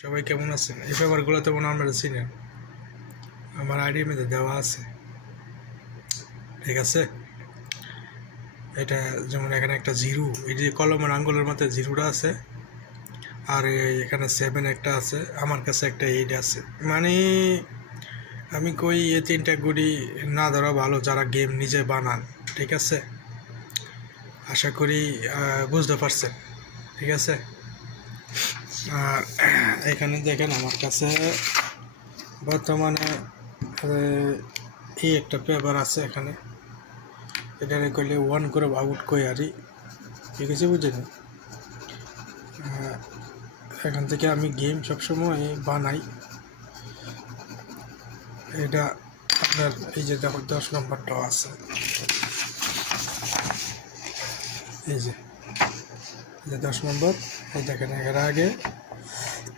সবাই কেমন আছেন? এই পেপারগুলো তো মনে হয় আপনারা চিনেন, আমার আইডির মধ্যে দেওয়া আছে। ঠিক আছে, এটা যেমন এখানে একটা জিরো, এই যে কলমের আঙ্গুলের মধ্যে জিরোটা আছে, আর এখানে 7 একটা আছে, আমার কাছে একটা 8 আছে। মানে আমি কই এই তিনটা গুড়ি না ধরা ভালো যারা গেম নিজে বানান। ঠিক আছে, আশা করি বুঝতে পারছেন। ঠিক আছে, আর এখানে দেখেন আমার কাছে বর্তমানে এই একটা পেপার আছে। এখানে এটা করলে 1 করে আউট কই আরই, ঠিক আছে, বুঝলেন? এখান থেকে আমি গেম সবসময় বানাই। এটা আপনার এই যে দেখো 10 নম্বরটাও আছে, এই যে 10 নম্বর। এই দেখেন এর আগে